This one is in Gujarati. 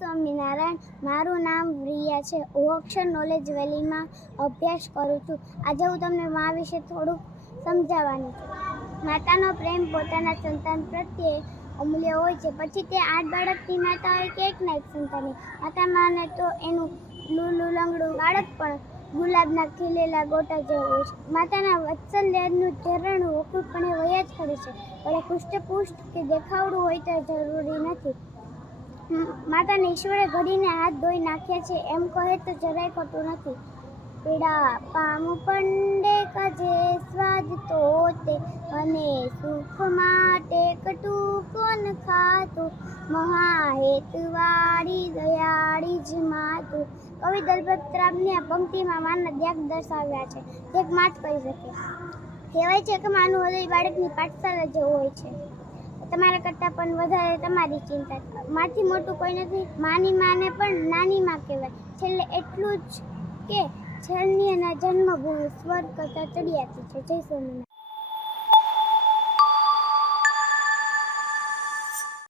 સ્વામિનારાયણ. મારું નામ રિયા છે. હું અક્ષર નોલેજ વેલીમાં અભ્યાસ કરું છું. આજે હું તમને મા વિશે થોડુંક સમજાવવાની છું. માતાનો પ્રેમ પોતાના સંતાન પ્રત્યે અમૂલ્ય હોય છે. પછી તે 8 બાળકની માતા હોય કે એકના એક સંતાનની માતા માને તો એનું લૂલું બાળક પણ ગુલાબના ખીલેલા ગોટા જેવું હોય છે. માતાના વાત્સલ્યનું ઝરણું અખૂટપણે વહ્યા જ કરે છે. ભલે હૃષ્ટપુષ્ટ કે દેખાવડું હોય તો જરૂરી નથી. માતાને ઈશ્વરે ઘડીને હાથ ધોઈ નાખ્યા છે એમ કહે તો જરાય ખોટું નથી. પીડા પામું પંડે કાજે સ્વાદ તો તે અને સુખ માટે કટુ કોન ખાતું મહાહેતવાળી દયાળી જ માતું. કવિ દલપતરામની આ પંક્તિમાં માના ત્યાગ દર્શાવ્યા છે જે માં જ કરી શકે. કહેવાય છે કે માનું હૃદય બાળકની પાઠશાળા જેવું હોય છે. તમારા કરતાં પણ વધારે તમારી ચિંતા. માથી મોટું કોઈ નથી. માની માને પણ નાની માં કહેવાય. છેલ્લે એટલું જ કે છેલ્લીના જન્મભૂમિ સ્વર્ગ કરતાં ચડિયાતી છે. જય સ્વામિનારાયણ.